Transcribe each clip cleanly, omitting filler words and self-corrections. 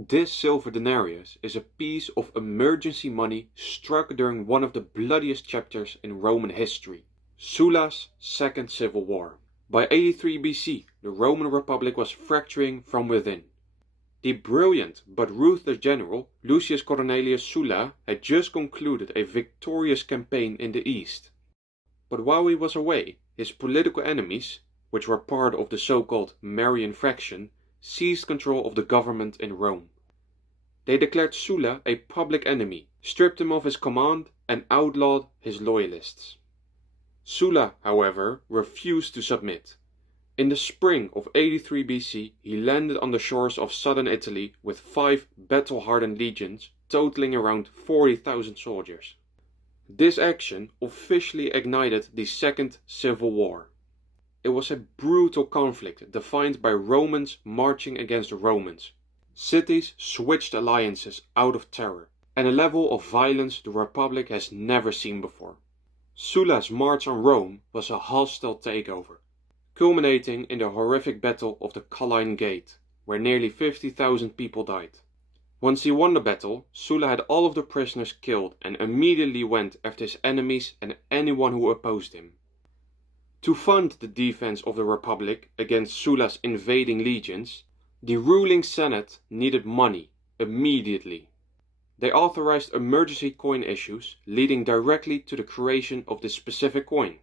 This silver denarius is a piece of emergency money struck during one of the bloodiest chapters in Roman history, Sulla's Second Civil War. By 83 BC, the Roman Republic was fracturing from within. The brilliant but ruthless general Lucius Cornelius Sulla had just concluded a victorious campaign in the east. But while he was away, his political enemies, which were part of the so-called Marian faction, seized control of the government in Rome. They declared Sulla a public enemy, stripped him of his command, and outlawed his loyalists. Sulla, however, refused to submit. In the spring of 83 BC, he landed on the shores of southern Italy with 5 battle-hardened legions, totaling around 40,000 soldiers. This action officially ignited the Second Civil War. It was a brutal conflict defined by Romans marching against Romans. Cities switched alliances out of terror, and a level of violence the Republic has never seen before. Sulla's march on Rome was a hostile takeover, culminating in the horrific Battle of the Colline Gate, where nearly 50,000 people died. Once he won the battle, Sulla had all of the prisoners killed and immediately went after his enemies and anyone who opposed him. To fund the defense of the Republic against Sulla's invading legions, the ruling Senate needed money immediately. They authorized emergency coin issues, leading directly to the creation of this specific coin.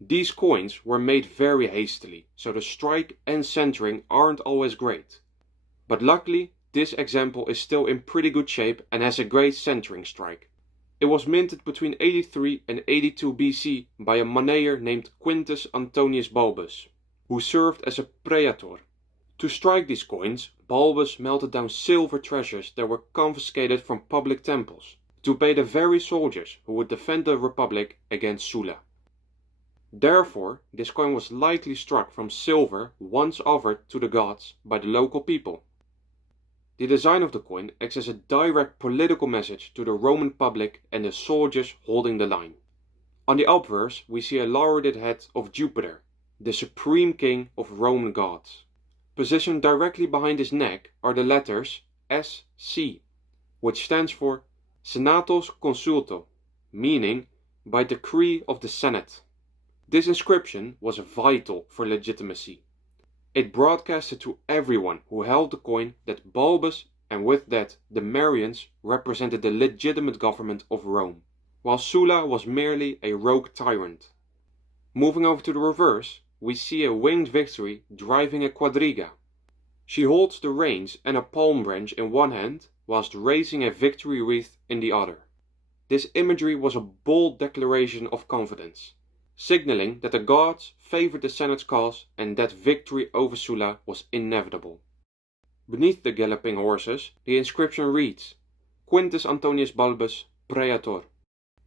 These coins were made very hastily, so the strike and centering aren't always great. But luckily, this example is still in pretty good shape and has a great centering strike. It was minted between 83 and 82 BC by a moneyer named Quintus Antonius Balbus, who served as a praetor. To strike these coins, Balbus melted down silver treasures that were confiscated from public temples, to pay the very soldiers who would defend the Republic against Sulla. Therefore, this coin was likely struck from silver once offered to the gods by the local people. The design of the coin acts as a direct political message to the Roman public and the soldiers holding the line. On the obverse, we see a laureate head of Jupiter, the supreme king of Roman gods. Positioned directly behind his neck are the letters SC, which stands for Senatus Consulto, meaning by decree of the Senate. This inscription was vital for legitimacy. It broadcasted to everyone who held the coin that Balbus, and with that the Marians, represented the legitimate government of Rome, while Sulla was merely a rogue tyrant. Moving over to the reverse, we see a winged victory driving a quadriga. She holds the reins and a palm branch in one hand, whilst raising a victory wreath in the other. This imagery was a bold declaration of confidence, signaling that the gods favored the Senate's cause and that victory over Sulla was inevitable. Beneath the galloping horses, the inscription reads, Quintus Antonius Balbus, Praetor,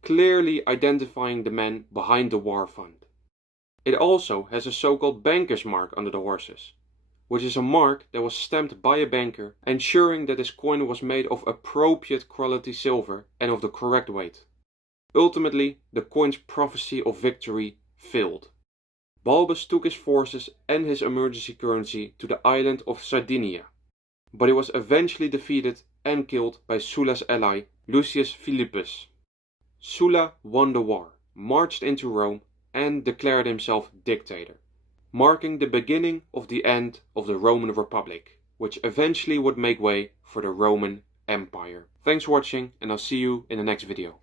clearly identifying the man behind the war fund. It also has a so-called banker's mark under the horses, which is a mark that was stamped by a banker, ensuring that his coin was made of appropriate quality silver and of the correct weight. Ultimately, the coin's prophecy of victory failed. Balbus took his forces and his emergency currency to the island of Sardinia, but he was eventually defeated and killed by Sulla's ally Lucius Philippus. Sulla won the war, marched into Rome, and declared himself dictator, marking the beginning of the end of the Roman Republic, which eventually would make way for the Roman Empire. Thanks for watching, and I'll see you in the next video.